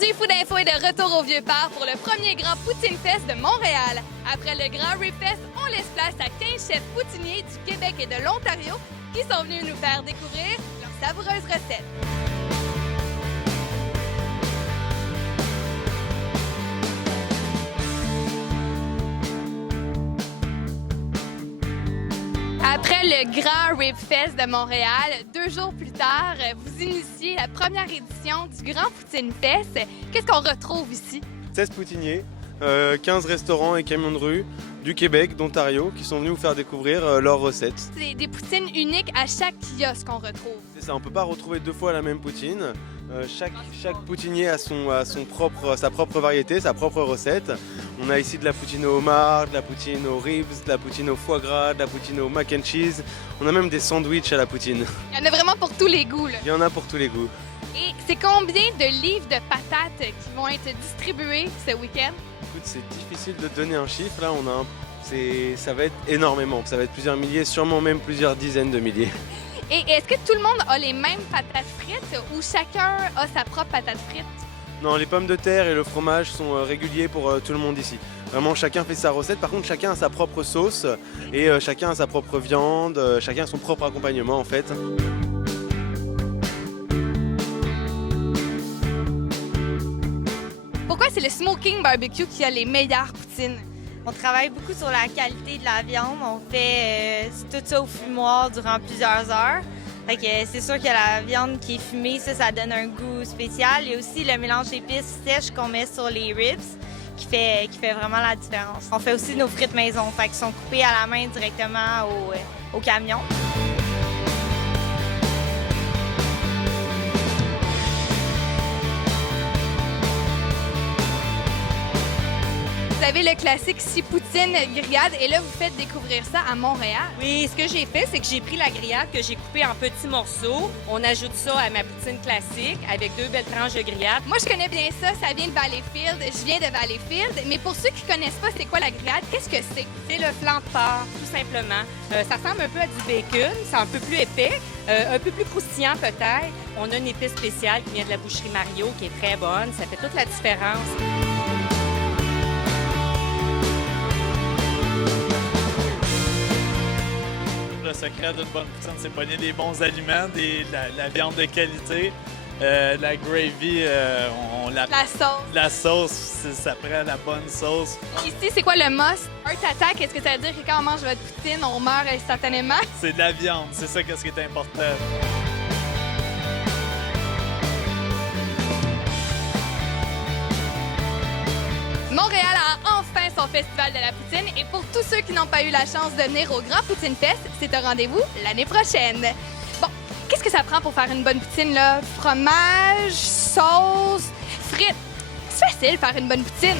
Aujourd'hui, Food Info est de retour au Vieux-Port pour le premier Grand Poutine Fest de Montréal. Après le Grand Rib Fest, on laisse place à 15 chefs poutiniers du Québec et de l'Ontario qui sont venus nous faire découvrir leurs savoureuses recettes. Après le Grand Rib Fest de Montréal, 2 jours plus tard, vous initiez la première édition du Grand Poutine Fest. Qu'est-ce qu'on retrouve ici? 16 poutiniers, 15 restaurants et camions de rue du Québec, d'Ontario, qui sont venus vous faire découvrir leurs recettes. C'est des poutines uniques à chaque kiosque qu'on retrouve. C'est ça, on ne peut pas retrouver 2 fois la même poutine. Chaque poutinier a sa propre variété, sa propre recette. On a ici de la poutine au homard, de la poutine aux ribs, de la poutine au foie gras, de la poutine au mac and cheese. On a même des sandwichs à la poutine. Il y en a vraiment pour tous les goûts, là. Il y en a pour tous les goûts. Et c'est combien de livres de patates qui vont être distribués ce week-end? Écoute, c'est difficile de donner un chiffre. Là, ça va être énormément. Ça va être plusieurs milliers, sûrement même plusieurs dizaines de milliers. Et est-ce que tout le monde a les mêmes patates frites ou chacun a sa propre patate frite? Non, les pommes de terre et le fromage sont réguliers pour tout le monde ici. Vraiment, chacun fait sa recette. Par contre, chacun a sa propre sauce et chacun a sa propre viande. Chacun a son propre accompagnement, en fait. Pourquoi c'est le Smoking Barbecue qui a les meilleures poutines? On travaille beaucoup sur la qualité de la viande. On fait tout ça au fumoir durant plusieurs heures. Fait que c'est sûr que la viande qui est fumée, ça donne un goût spécial. Il y a aussi le mélange d'épices sèches qu'on met sur les ribs qui fait vraiment la différence. On fait aussi nos frites maison, fait qu'ils sont coupées à la main directement au camion. Vous avez le classique 6 poutines grillades et là, vous faites découvrir ça à Montréal. Oui, ce que j'ai fait, c'est que j'ai pris la grillade que j'ai coupée en petits morceaux. On ajoute ça à ma poutine classique avec 2 belles tranches de grillade. Moi, je connais bien ça. Ça vient de Valleyfield. Je viens de Valleyfield. Mais pour ceux qui connaissent pas c'est quoi la grillade, qu'est-ce que c'est? C'est le flan de porc, tout simplement. Ça ressemble un peu à du bacon. C'est un peu plus épais, un peu plus croustillant peut-être. On a une épice spéciale qui vient de la boucherie Mario qui est très bonne. Ça fait toute la différence. Le secret d'une bonne poutine, c'est pogner des bons aliments, la viande de qualité, la gravy, La sauce. la sauce, ça prend la bonne sauce. Ici, c'est quoi le must? Heart attack, est-ce que ça veut dire que quand on mange votre poutine, on meurt instantanément? C'est de la viande, c'est ça qu'est-ce qui est important. Montréal a enfin son festival de la poutine et pour tous ceux qui n'ont pas eu la chance de venir au Grand Poutine Fest, c'est un rendez-vous l'année prochaine. Bon, qu'est-ce que ça prend pour faire une bonne poutine, là? Fromage, sauce, frites. C'est facile faire une bonne poutine.